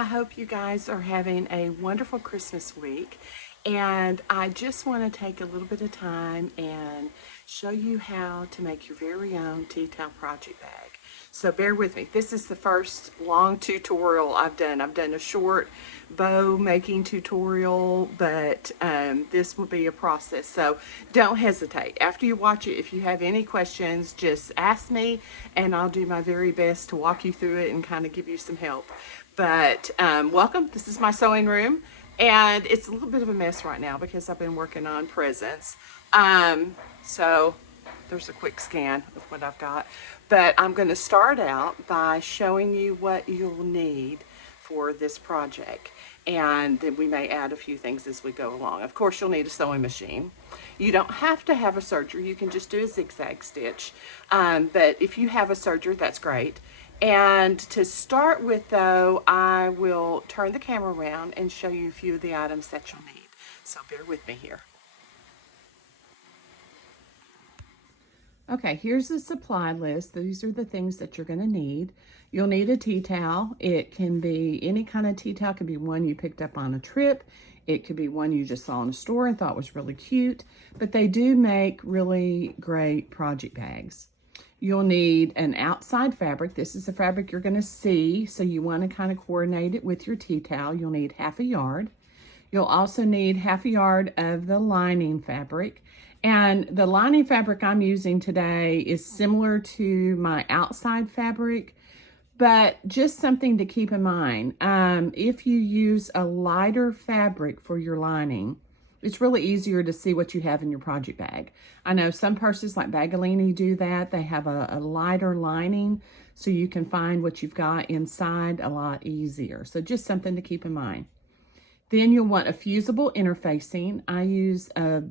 I hope you guys are having a wonderful Christmas week. And I just want to take a little bit of time and show you how to make your very own tea towel project bag. So bear with me. This is the first long tutorial I've done. I've done a short bow making tutorial, but this will be a process. So don't hesitate. After you watch it, if you have any questions, just ask me and I'll do my very best to walk you through it and kind of give you some help. But welcome. This is my sewing room. And it's a little bit of a mess right now because I've been working on presents. So there's a quick scan of what I've got. But I'm going to start out by showing you what you'll need for this project. And then we may add a few things as we go along. Of course, you'll need a sewing machine. You don't have to have a serger. You can just do a zigzag stitch. But if you have a serger, that's great. And to start with, though, I will turn the camera around and show you a few of the items that you'll need. So bear with me here. Okay, here's the supply list. These are the things that you're going to need. You'll need a tea towel. It can be any kind of tea towel. It could be one you picked up on a trip. It could be one you just saw in a store and thought was really cute. But they do make really great project bags. You'll need an outside fabric. This is the fabric you're going to see, so you want to kind of coordinate it with your tea towel. You'll need half a yard. You'll also need half a yard of the lining fabric. And the lining fabric I'm using today is similar to my outside fabric, but just something to keep in mind. If you use a lighter fabric for your lining, it's really easier to see what you have in your project bag. I know some purses like Bagalini do that. They have a lighter lining so you can find what you've got inside a lot easier. So just something to keep in mind. Then you'll want a fusible interfacing. I use a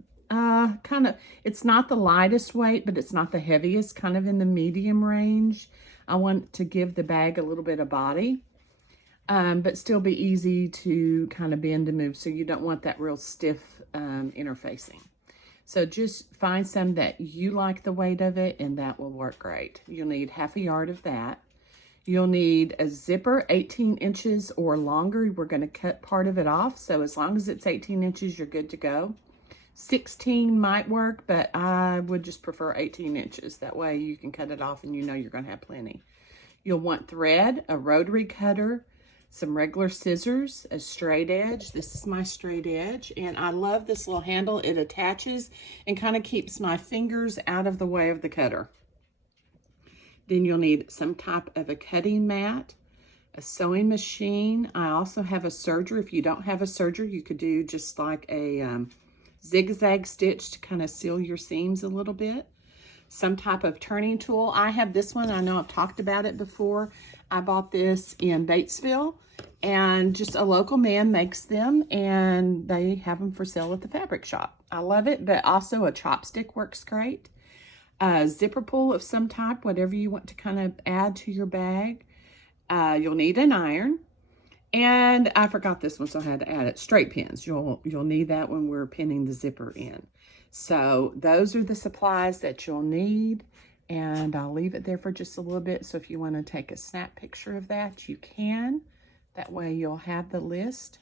it's not the lightest weight, but it's not the heaviest, kind of in the medium range. I want to give the bag a little bit of body. But still be easy to kind of bend and move, so you don't want that real stiff interfacing. So just find some that you like the weight of it, and that will work great. You'll need half a yard of that. You'll need a zipper, 18 inches or longer. We're going to cut part of it off, so as long as it's 18 inches, you're good to go. 16 might work, but I would just prefer 18 inches. That way you can cut it off and you know you're going to have plenty. You'll want thread, a rotary cutter, some regular scissors, a straight edge. This is my straight edge, and I love this little handle. It attaches and kind of keeps my fingers out of the way of the cutter. Then you'll need some type of a cutting mat, a sewing machine. I also have a serger. If you don't have a serger, you could do just like a zigzag stitch to kind of seal your seams a little bit. Some type of turning tool. I have this one. I know I've talked about it before. I bought this in Batesville, and just a local man makes them, and they have them for sale at the fabric shop. I love it, but also a chopstick works great. A zipper pull of some type, whatever you want to kind of add to your bag. You'll need an iron. And I forgot this one, so I had to add it. Straight pins. You'll need that when we're pinning the zipper in. So those are the supplies that you'll need, and I'll leave it there for just a little bit. So if you want to take a snap picture of that, you can. That way you'll have the list.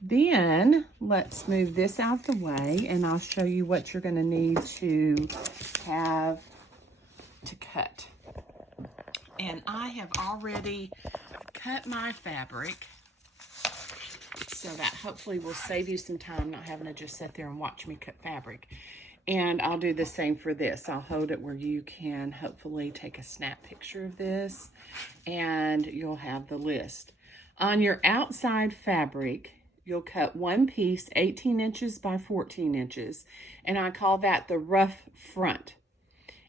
Then let's move this out of the way, and I'll show you what you're going to need to have to cut. And I have already cut my fabric, so that hopefully will save you some time not having to just sit there and watch me cut fabric. And I'll do the same for this. I'll hold it where you can hopefully take a snap picture of this, and you'll have the list. On your outside fabric, you'll cut one piece 18 inches by 14 inches, and I call that the rough front.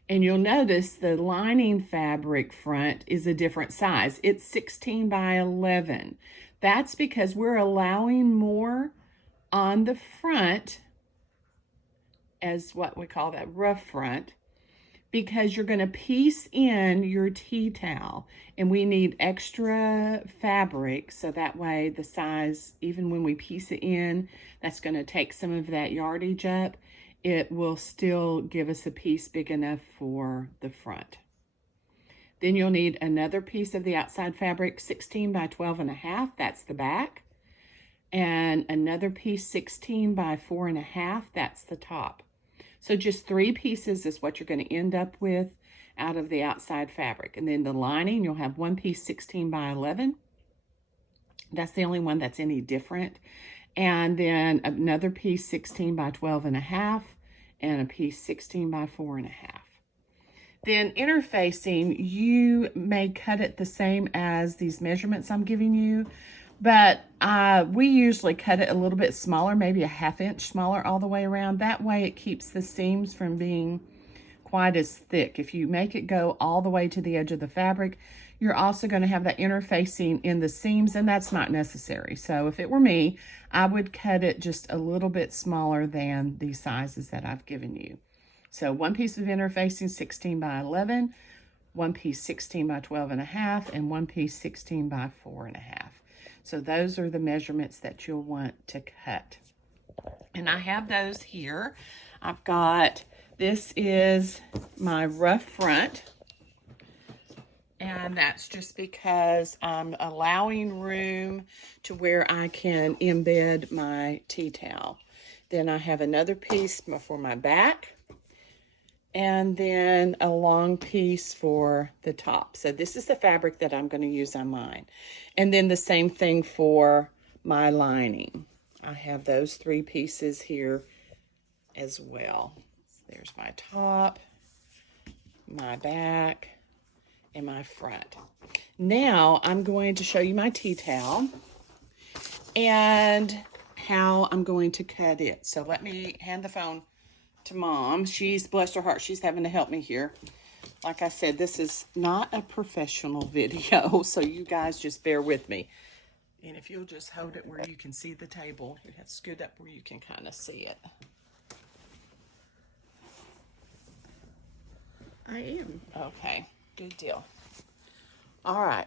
And you'll notice the lining fabric front is a different size. It's 16 by 11. That's because we're allowing more on the front as what we call that rough front, because you're going to piece in your tea towel, and we need extra fabric, so that way the size, even when we piece it in, that's going to take some of that yardage up. It will still give us a piece big enough for the front. Then you'll need another piece of the outside fabric, 16 by 12.5, that's the back. And another piece, 16 by 4.5, that's the top. So just 3 pieces is what you're going to end up with out of the outside fabric. And then the lining, you'll have 1 piece 16 by 11. That's the only one that's any different. And then another piece 16 by 12.5 and a piece 16 by 4.5. Then interfacing, you may cut it the same as these measurements I'm giving you, but we usually cut it a little bit smaller, maybe a 1/2 inch smaller all the way around. That way it keeps the seams from being quite as thick. If you make it go all the way to the edge of the fabric, you're also going to have that interfacing in the seams, and that's not necessary. So if it were me, I would cut it just a little bit smaller than the sizes that I've given you. So 1 piece of interfacing 16 by 11, 1 piece 16 by 12.5, and 1 piece 16 by 4.5. So those are the measurements that you'll want to cut. And I have those here. I've got, this is my rough front. And that's just because I'm allowing room to where I can embed my tea towel. Then I have another piece for my back, and then a long piece for the top. So this is the fabric that I'm going to use on mine. And then the same thing for my lining. I have those 3 pieces here as well. There's my top, my back, and my front. Now I'm going to show you my tea towel and how I'm going to cut it. So let me hand the phone to Mom. She's, bless her heart, she's having to help me here. Like I said, this is not a professional video, so you guys just bear with me. And if you'll just hold it where you can see the table, you have to scoot up where you can kind of see it. I am. Okay, good deal. All right.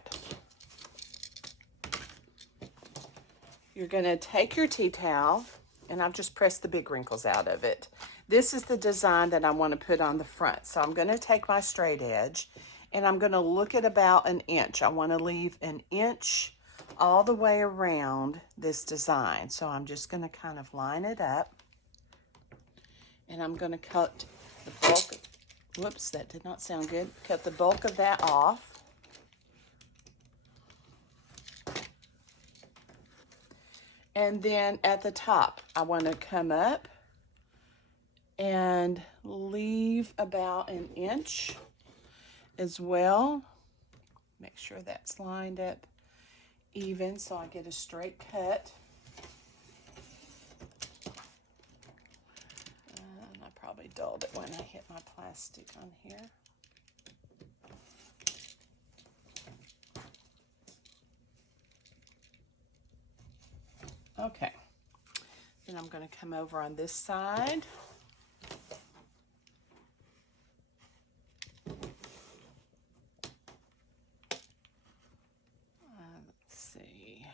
You're going to take your tea towel, and I've just pressed the big wrinkles out of it. This is the design that I want to put on the front. So I'm going to take my straight edge, and I'm going to look at about 1 inch. I want to leave 1 inch all the way around this design. So I'm just going to kind of line it up, and I'm going to cut the bulk. Whoops, that did not sound good. Cut the bulk of that off. And then at the top, I want to come up and leave about 1 inch as well. Make sure that's lined up even so I get a straight cut. And I probably dulled it when I hit my plastic on here. Okay, then I'm going to come over on this side. Let's see.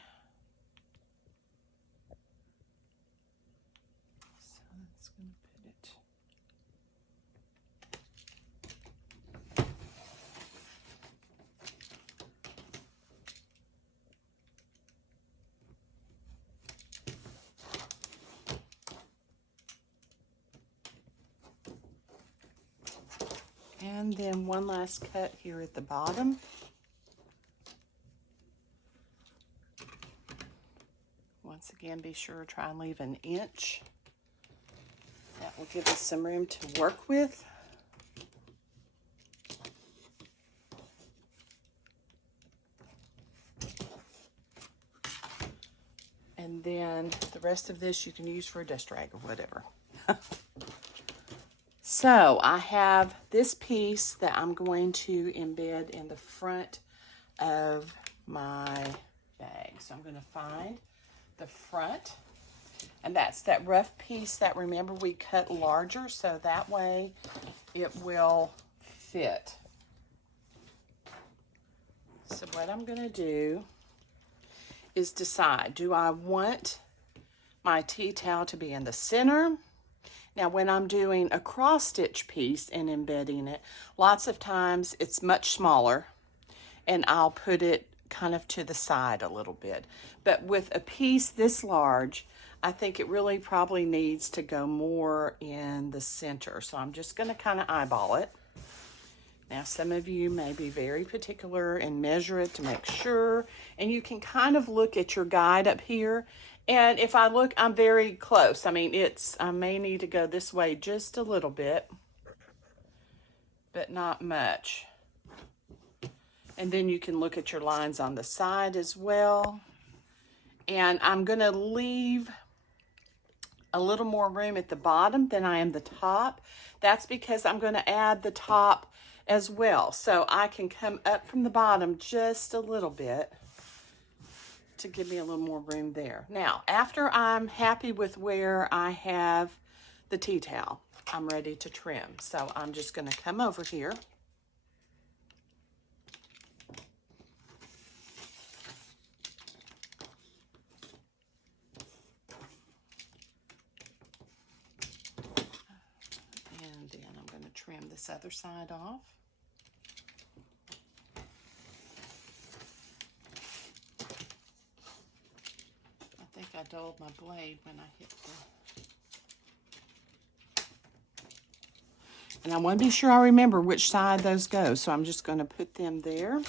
So that's going to put it. And then one last cut here at the bottom. Once again, be sure to try and leave 1 inch. That will give us some room to work with. And then the rest of this you can use for a dust rag or whatever. So I have this piece that I'm going to embed in the front of my bag. So I'm going to find the front, and that's that rough piece that, remember, we cut larger so that way it will fit. So what I'm going to do is decide, do I want my tea towel to be in the center? Now, when I'm doing a cross stitch piece and embedding it, lots of times it's much smaller and I'll put it kind of to the side a little bit. But with a piece this large, I think it really probably needs to go more in the center. So I'm just going to kind of eyeball it. Now, some of you may be very particular and measure it to make sure. And you can kind of look at your guide up here. And if I look, I'm very close. I mean, I may need to go this way just a little bit, but not much. And then you can look at your lines on the side as well. And I'm going to leave a little more room at the bottom than I am the top. That's because I'm going to add the top as well. So I can come up from the bottom just a little bit to give me a little more room there. Now, after I'm happy with where I have the tea towel, I'm ready to trim. So I'm just going to come over here. And then I'm going to trim this other side off. I think I dulled my blade when I hit the... And I want to be sure I remember which side those go. So I'm just going to put them there.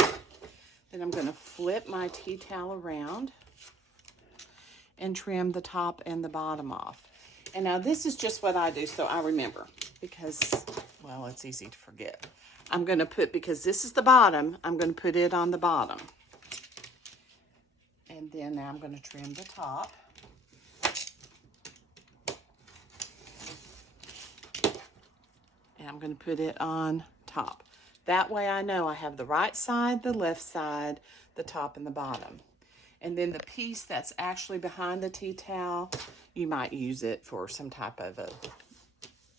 Then I'm going to flip my tea towel around and trim the top and the bottom off. And now this is just what I do so I remember because, well, it's easy to forget. I'm going to put, because this is the bottom, I'm going to put it on the bottom. And then now I'm going to trim the top. And I'm going to put it on top. That way I know I have the right side, the left side, the top, and the bottom. And then the piece that's actually behind the tea towel, you might use it for some type of a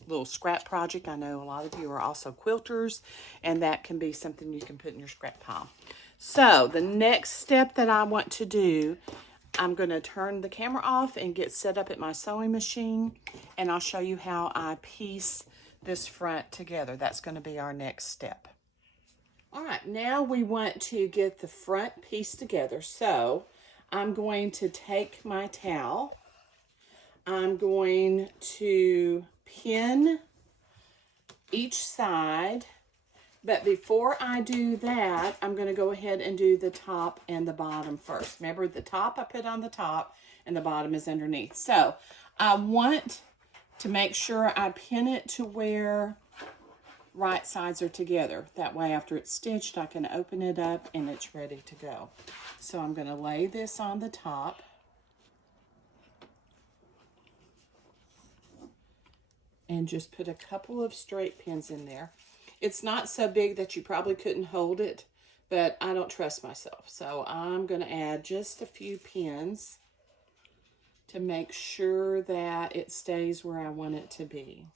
little scrap project. I know a lot of you are also quilters, and that can be something you can put in your scrap pile. So the next step that I want to do, I'm going to turn the camera off and get set up at my sewing machine, and I'll show you how I piece this front together. That's going to be our next step. All right, now we want to get the front piece together. So I'm going to take my towel. I'm going to pin each side. But before I do that, I'm going to go ahead and do the top and the bottom first. Remember, the top I put on the top and the bottom is underneath. So I want to make sure I pin it to where right sides are together. That way, after it's stitched, I can open it up and it's ready to go. So I'm going to lay this on the top. And just put a couple of straight pins in there. It's not so big that you probably couldn't hold it, but I don't trust myself. So I'm going to add just a few pins to make sure that it stays where I want it to be.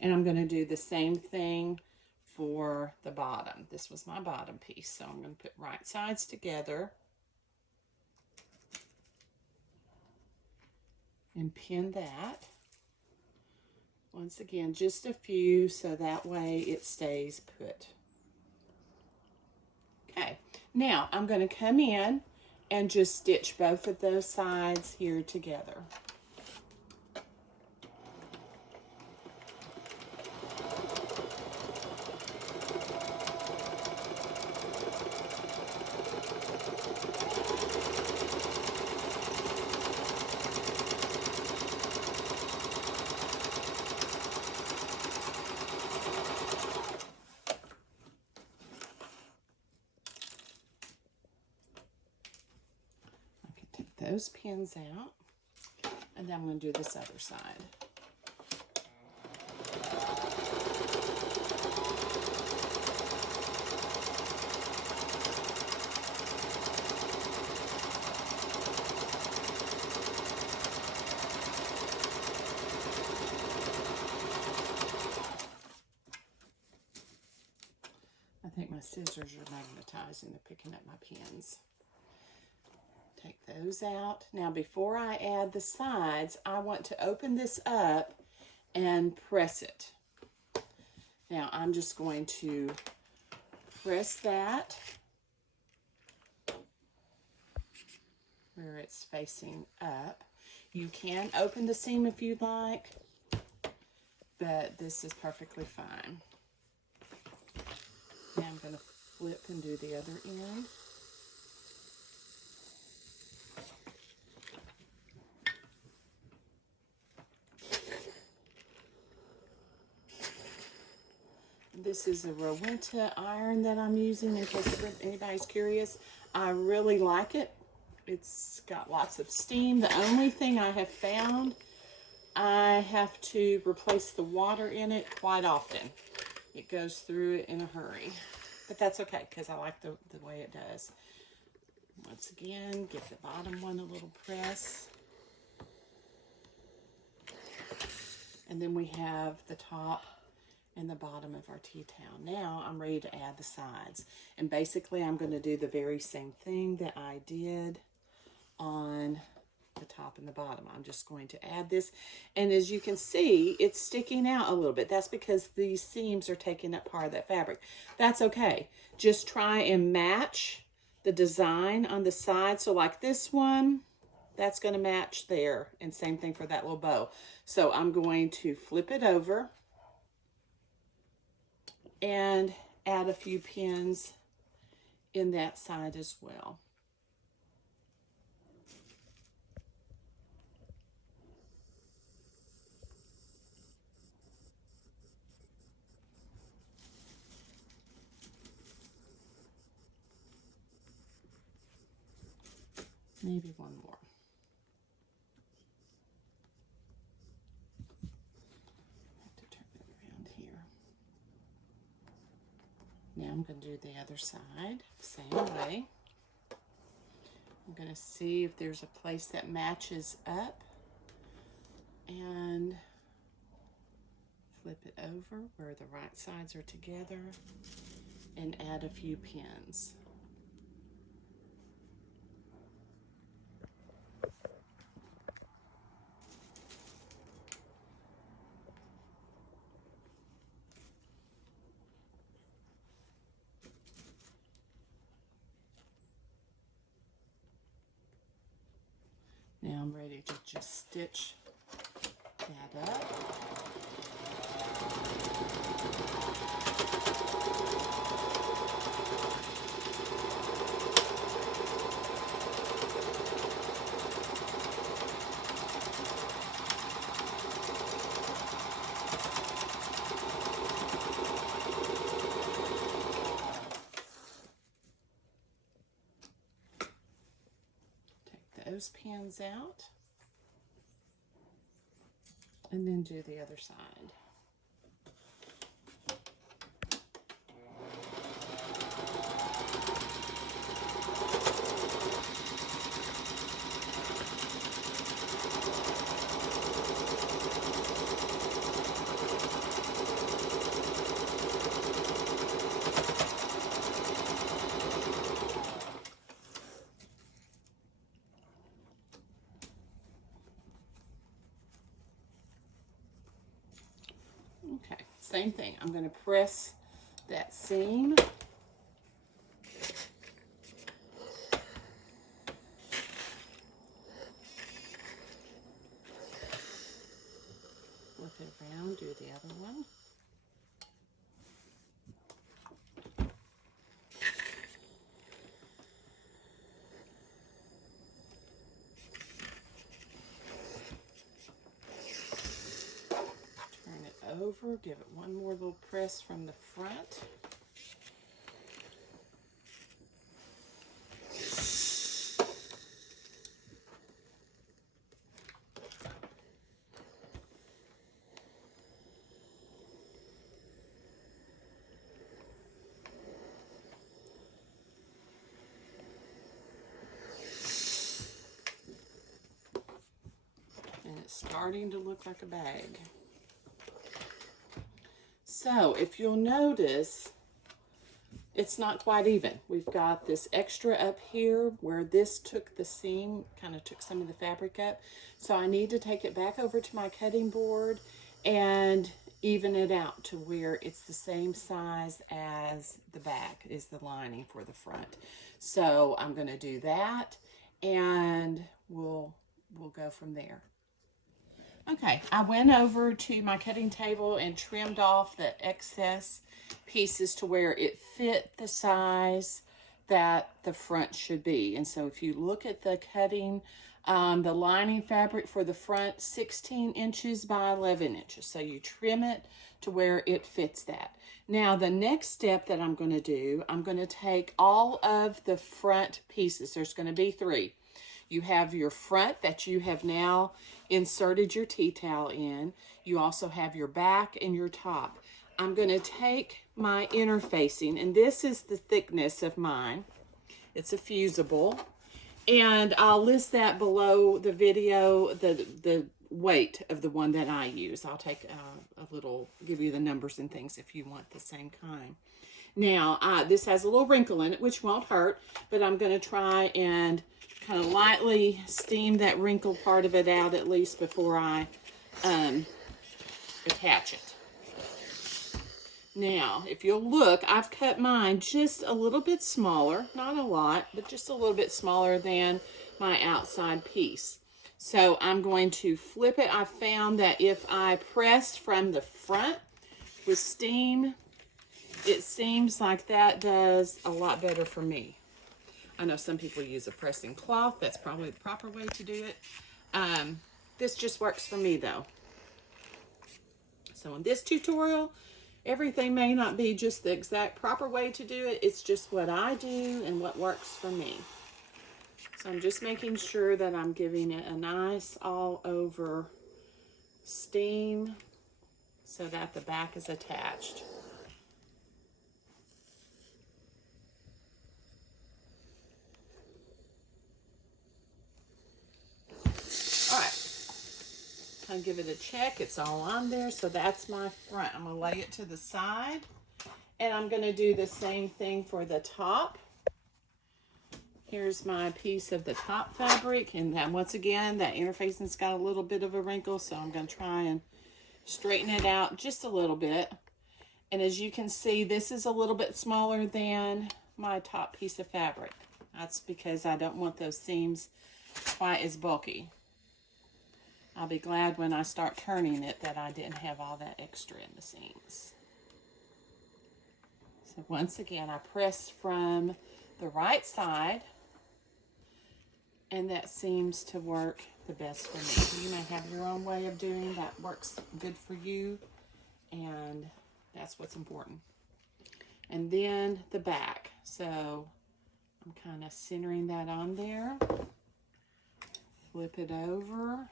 And I'm going to do the same thing for the bottom. This was my bottom piece, so I'm going to put right sides together and pin that. Once again, just a few so that way it stays put. Okay, now I'm going to come in and just stitch both of those sides here together. Those pins out, and then I'm going to do this other side. I think my scissors are magnetizing, they're picking up my pins. Take those out. Now before I add the sides, I want to open this up and press it. Now I'm just going to press that where it's facing up. You can open the seam if you'd like, but this is perfectly fine. Now I'm going to flip and do the other end. This is a Rowenta iron that I'm using in case anybody's curious. I really like it. It's got lots of steam. The only thing I have found, I have to replace the water in it quite often. It goes through it in a hurry. But that's okay, because I like the way it does. Once again, give the bottom one a little press. And then we have the top and the bottom of our tea towel. Now I'm ready to add the sides. And basically I'm going to do the very same thing that I did on the top and the bottom. I'm just going to add this. And as you can see, it's sticking out a little bit. That's because these seams are taking up part of that fabric. That's okay. Just try and match the design on the side. So like this one, that's going to match there. And same thing for that little bow. So I'm going to flip it over and add a few pins in that side as well. Maybe one more. Have to turn it around here. Now I'm going to do the other side, same way. I'm going to see if there's a place that matches up and flip it over where the right sides are together and add a few pins. Now I'm ready to just stitch that up. Those pins out and then do the other side. Okay, same thing. I'm going to press that seam. Flip it around, do the other one. Over, give it one more little press from the front. And it's starting to look like a bag. So if you'll notice, it's not quite even. We've got this extra up here where this took the seam, kind of took some of the fabric up. So I need to take it back over to my cutting board and even it out to where it's the same size as the back is the lining for the front. So I'm going to do that, and we'll go from there. Okay, I went over to my cutting table and trimmed off the excess pieces to where it fit the size that the front should be. And so if you look at the cutting, the lining fabric for the front, 16 inches by 11 inches. So you trim it to where it fits that. Now the next step that I'm going to do, I'm going to take all of the front pieces. There's going to be 3. You have your front that you have now inserted your tea towel in. You also have your back and your top. I'm going to take my interfacing, and this is the thickness of mine. It's a fusible, and I'll list that below the video, the weight of the one that I use. I'll take a little, give you the numbers and things if you want the same kind. Now, this has a little wrinkle in it, which won't hurt, but I'm going to try and kind of lightly steam that wrinkle part of it out at least before I attach it. Now, if you'll look, I've cut mine just a little bit smaller, not a lot, but just a little bit smaller than my outside piece. So I'm going to flip it. I found that if I pressed from the front with steam, it seems like that does a lot better for me. I know some people use a pressing cloth. That's probably the proper way to do it. This just works for me though. So in this tutorial, everything may not be just the exact proper way to do it. It's just what I do and what works for me. So I'm just making sure that I'm giving it a nice all over steam so that the back is attached. I'll give it a check. It's all on there. So that's my front. I'm going to lay it to the side. And I'm going to do the same thing for the top. Here's my piece of the top fabric. And then once again, that interfacing's got a little bit of a wrinkle. So I'm going to try and straighten it out just a little bit. And as you can see, this is a little bit smaller than my top piece of fabric. That's because I don't want those seams quite as bulky. I'll be glad when I start turning it that I didn't have all that extra in the seams. So once again, I press from the right side, and that seems to work the best for me. You may have your own way of doing that works good for you, and that's what's important. And then the back. So I'm kind of centering that on there. Flip it over.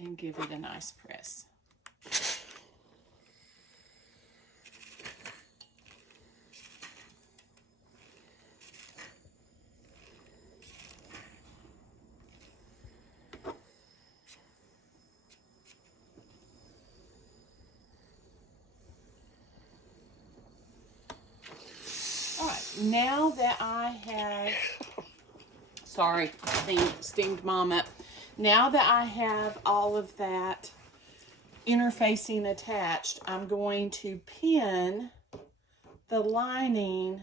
And give it a nice press. All right, now that I have, sorry, steamed Mom up. Now that I have all of that interfacing attached, I'm going to pin the lining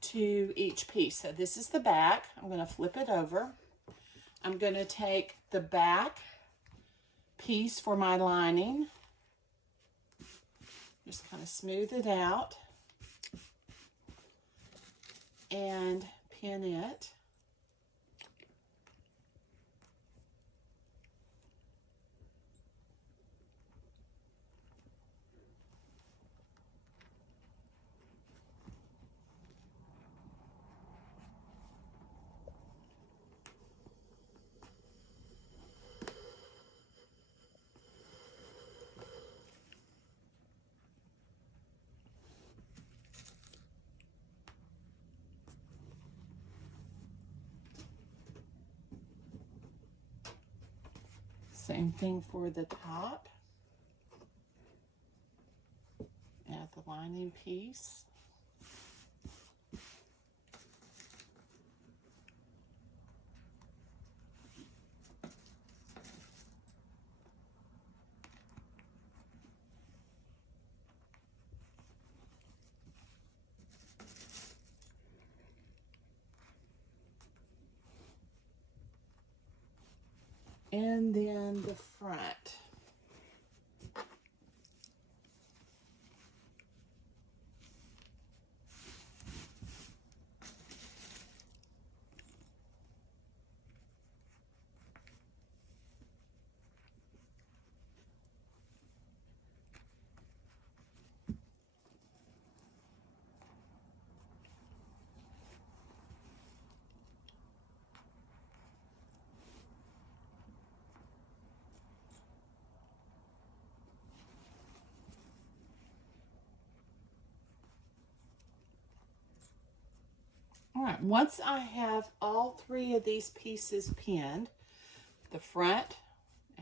to each piece. So this is the back. I'm going to flip it over. I'm going to take the back piece for my lining. Just kind of smooth it out and pin it. Same thing for the top. Add the lining piece. And then the front. All right, once I have all three of these pieces pinned, the front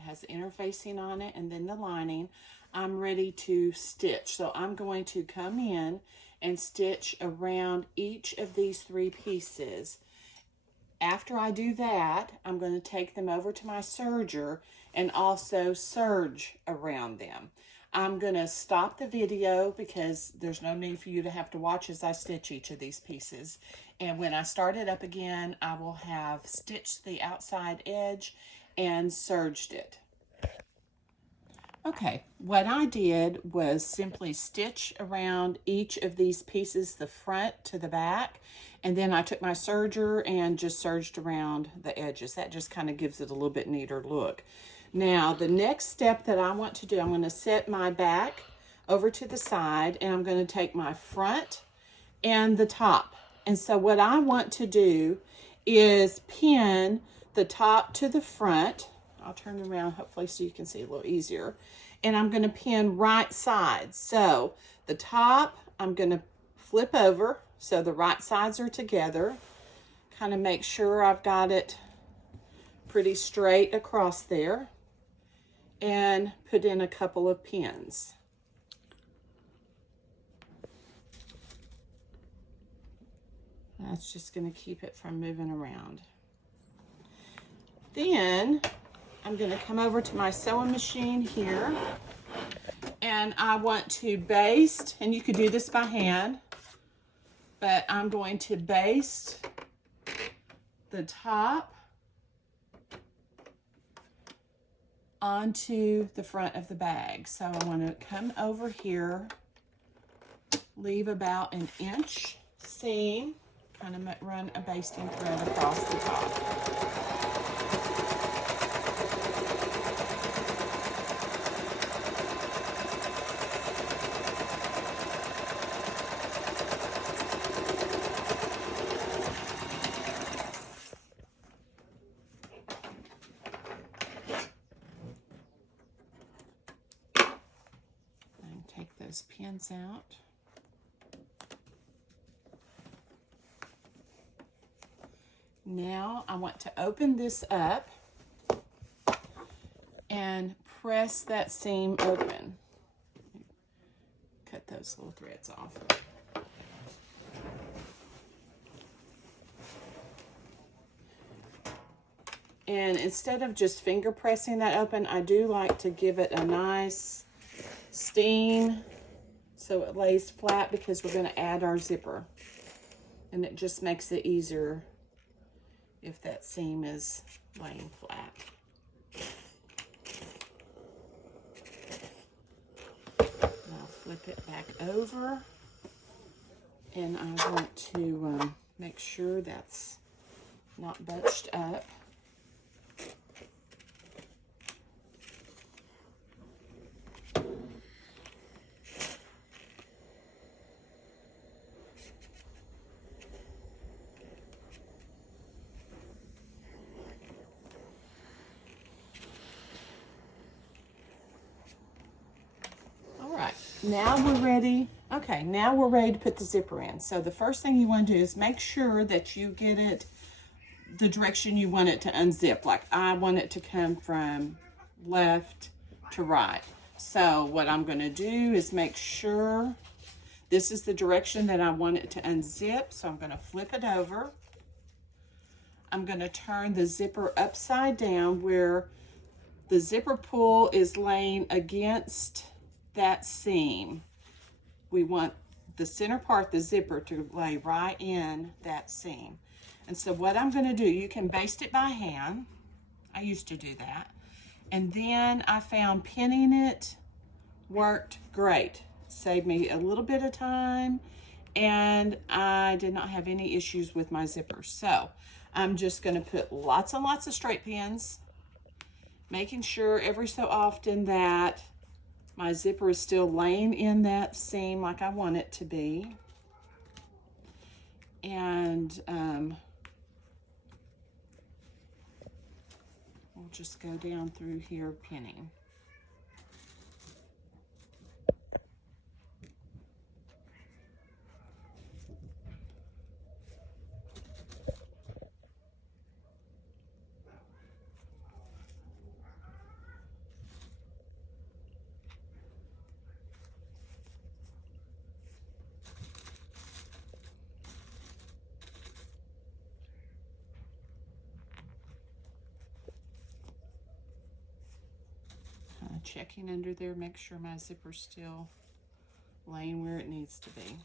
has the interfacing on it and then the lining, I'm ready to stitch. So I'm going to come in and stitch around each of these three pieces. After I do that, I'm going to take them over to my serger and also serge around them. I'm going to stop the video because there's no need for you to have to watch as I stitch each of these pieces. And when I start it up again, I will have stitched the outside edge and serged it. Okay, what I did was simply stitch around each of these pieces, the front to the back, and then I took my serger and just serged around the edges. That just kind of gives it a little bit neater look. Now, the next step that I want to do, I'm going to set my back over to the side, and I'm going to take my front and the top. And so what I want to do is pin the top to the front. I'll turn around hopefully so you can see a little easier. And I'm going to pin right sides. So the top, I'm going to flip over so the right sides are together. Kind of make sure I've got it pretty straight across there. And put in a couple of pins. That's just going to keep it from moving around. Then I'm going to come over to my sewing machine here, and I want to baste, and you could do this by hand, but I'm going to baste the top onto the front of the bag. So I want to come over here, leave about an inch seam, kind of run a basting thread across the top. Take those pins out. Now I want to open this up and press that seam open. Cut those little threads off. And instead of just finger pressing that open, I do like to give it a nice steam so it lays flat because we're going to add our zipper, and it just makes it easier if that seam is laying flat. I'll flip it back over, and I want to make sure that's not bunched up. Now we're ready. Okay, now we're ready to put the zipper in. So the first thing you want to do is make sure that you get it the direction you want it to unzip. Like I want it to come from left to right. So what I'm going to do is make sure this is the direction that I want it to unzip. So I'm going to flip it over. I'm going to turn the zipper upside down where the zipper pull is laying against that seam. We want the center part, the zipper, to lay right in that seam. And so what I'm going to do, you can baste it by hand. I used to do that. And then I found pinning it worked great. Saved me a little bit of time, and I did not have any issues with my zippers. So I'm just going to put lots and lots of straight pins, making sure every so often that my zipper is still laying in that seam like I want it to be. And we'll just go down through here pinning. Checking under there, make sure my zipper's still laying where it needs to be.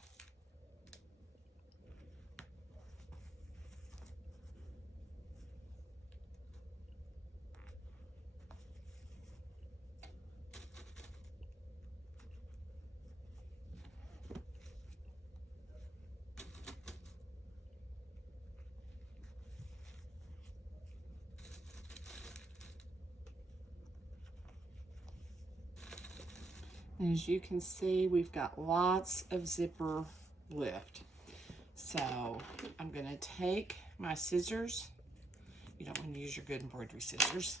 As you can see, we've got lots of zipper lift. So I'm going to take my scissors. You don't want to use your good embroidery scissors.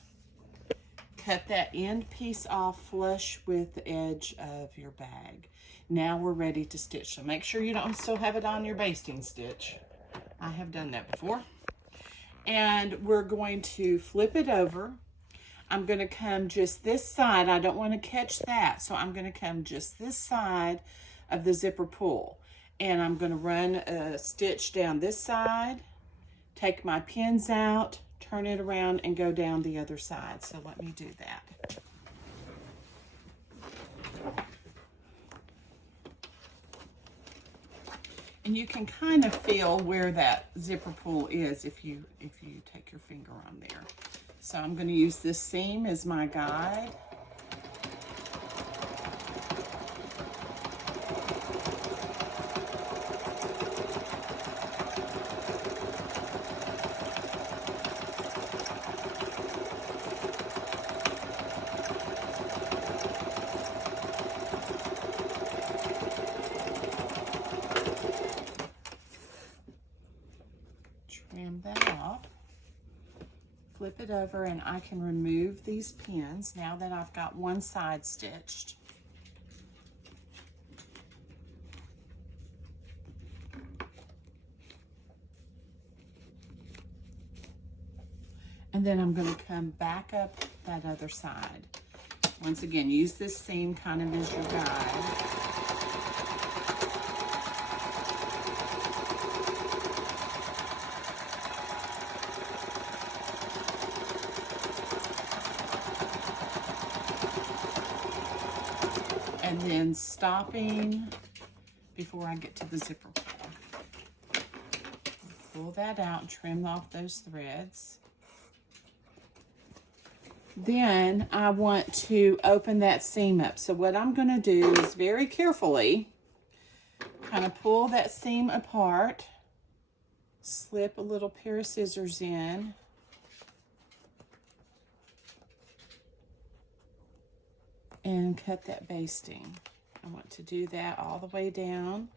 Cut that end piece off flush with the edge of your bag. Now we're ready to stitch. So make sure you don't still have it on your basting stitch. I have done that before. And we're going to flip it over. I'm going to come just this side. I don't want to catch that, so I'm going to come just this side of the zipper pull. And I'm going to run a stitch down this side, take my pins out, turn it around, and go down the other side. So let me do that. And you can kind of feel where that zipper pull is if you take your finger on there. So I'm going to use this seam as my guide. Trim that off. Flip it over, and I can remove these pins now that I've got one side stitched. And then I'm going to come back up that other side. Once again, use this seam kind of as your guide. And then stopping before I get to the zipper pull. Pull that out and trim off those threads. Then I want to open that seam up. So what I'm going to do is very carefully kind of pull that seam apart, slip a little pair of scissors in, and cut that basting. I want to do that all the way down.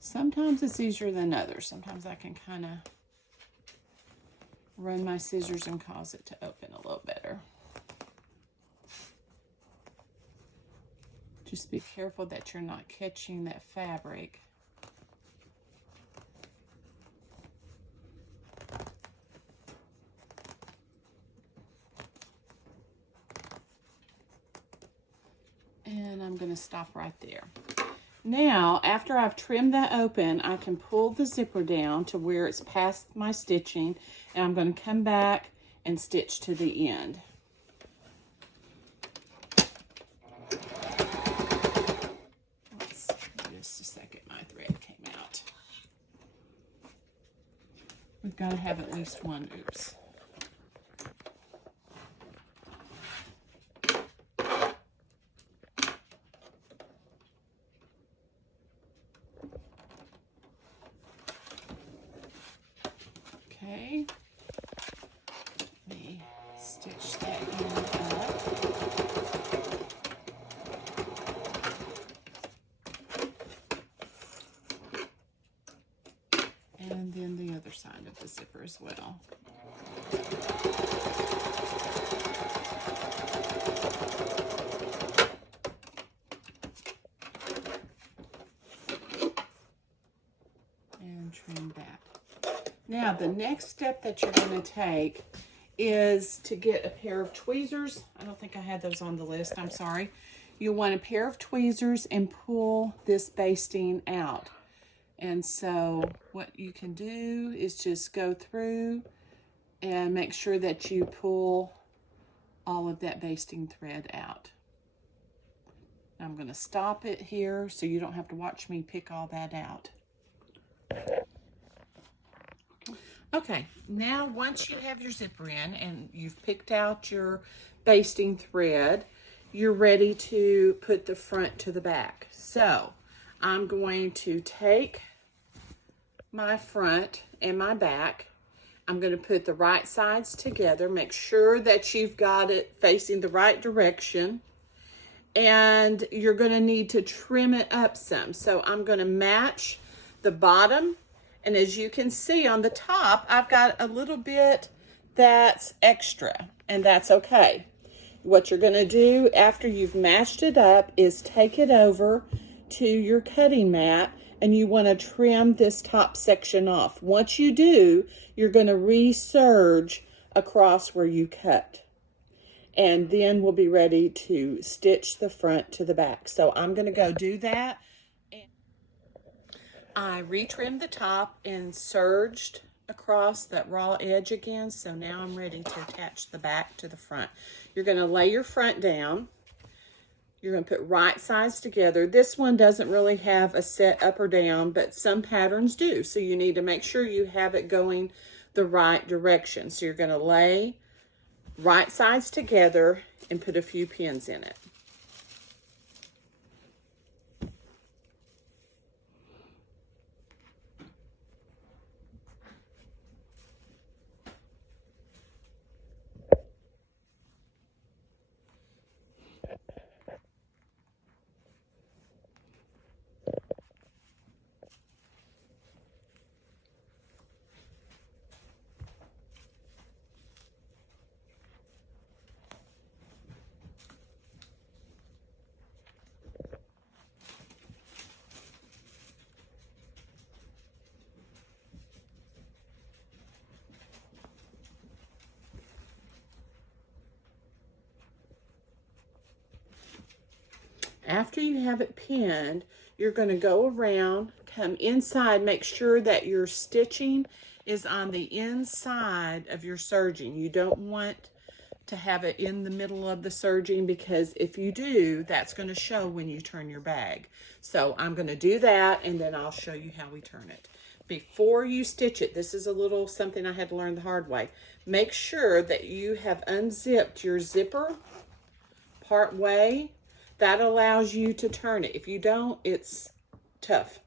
Sometimes it's easier than others. Sometimes I can kind of run my scissors and cause it to open a little better. Just be careful that you're not catching that fabric. And I'm going to stop right there. Now, after I've trimmed that open, I can pull the zipper down to where it's past my stitching, and I'm going to come back and stitch to the end. Just a second, my We've got to have at least one. Oops. Okay. Let me stitch that end up. And then the other side of the zipper as well. And trim that. Now the next step that you're going to take is to get a pair of tweezers. I don't think I had those on the list, I'm sorry. You'll want a pair of tweezers and pull this basting out. And so what you can do is just go through and make sure that you pull all of that basting thread out. I'm going to stop it here so you don't have to watch me pick all that out. Okay, now once you have your zipper in and you've picked out your basting thread, you're ready to put the front to the back. So I'm going to take my front and my back. I'm going to put the right sides together. Make sure that you've got it facing the right direction. And you're going to need to trim it up some. So I'm going to match the bottom. And as you can see on the top, I've got a little bit that's extra, and that's okay. What you're going to do after you've matched it up is take it over to your cutting mat, and you want to trim this top section off. Once you do, you're going to reserge across where you cut. And then we'll be ready to stitch the front to the back. So I'm going to go do that. I retrimmed the top and serged across that raw edge again. So now I'm ready to attach the back to the front. You're going to lay your front down. You're going to put right sides together. This one doesn't really have a set up or down, but some patterns do. So you need to make sure you have it going the right direction. So you're going to lay right sides together and put a few pins in it. After you have it pinned, you're going to go around, come inside, make sure that your stitching is on the inside of your serging. You don't want to have it in the middle of the serging, because if you do, that's going to show when you turn your bag. So I'm going to do that, and then I'll show you how we turn it. Before you stitch it, this is a little something I had to learn the hard way. Make sure that you have unzipped your zipper part way. That allows you to turn it. If you don't, it's tough.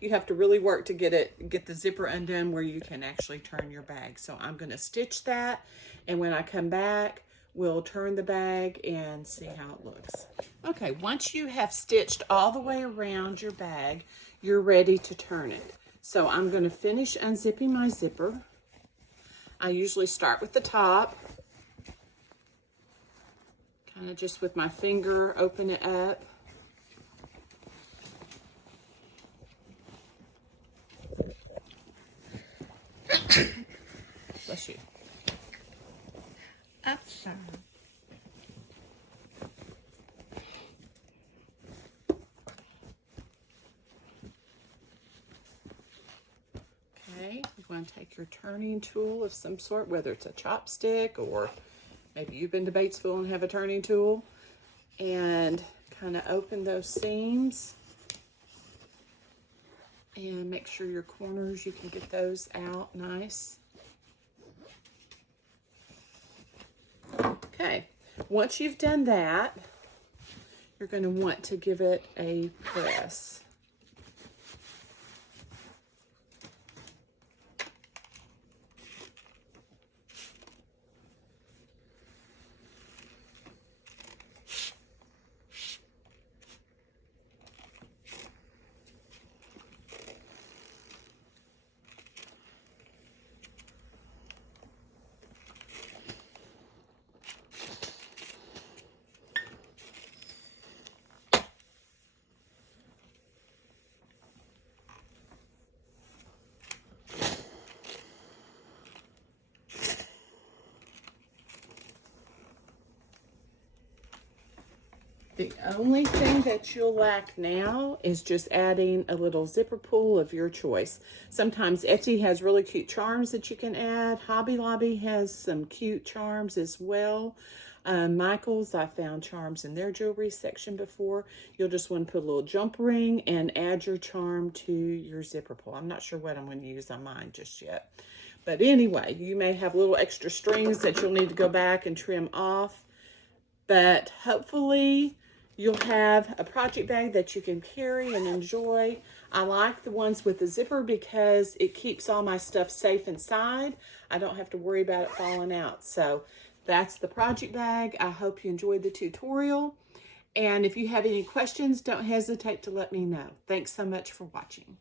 You have to really work to get the zipper undone where you can actually turn your bag. So I'm going to stitch that, and when I come back, we'll turn the bag and see how it looks. Okay, once you have stitched all the way around your bag, you're ready to turn it. So I'm going to finish unzipping my zipper. I usually start with the top. Kind of just with my finger, open it up. Bless you. Upside. Okay, you want to take your turning tool of some sort, whether it's a chopstick or maybe you've been to Batesville and have a turning tool, and kind of open those seams. And make sure your corners, you can get those out nice. Okay, once you've done that, you're going to want to give it a press. The only thing that you'll lack now is just adding a little zipper pull of your choice. Sometimes Etsy has really cute charms that you can add. Hobby Lobby has some cute charms as well. Michael's, I found charms in their jewelry section before. You'll just want to put a little jump ring and add your charm to your zipper pull. I'm not sure what I'm going to use on mine just yet. But anyway, you may have little extra strings that you'll need to go back and trim off. But hopefully you'll have a project bag that you can carry and enjoy. I like the ones with the zipper because it keeps all my stuff safe inside. I don't have to worry about it falling out. So that's the project bag. I hope you enjoyed the tutorial. And if you have any questions, don't hesitate to let me know. Thanks so much for watching.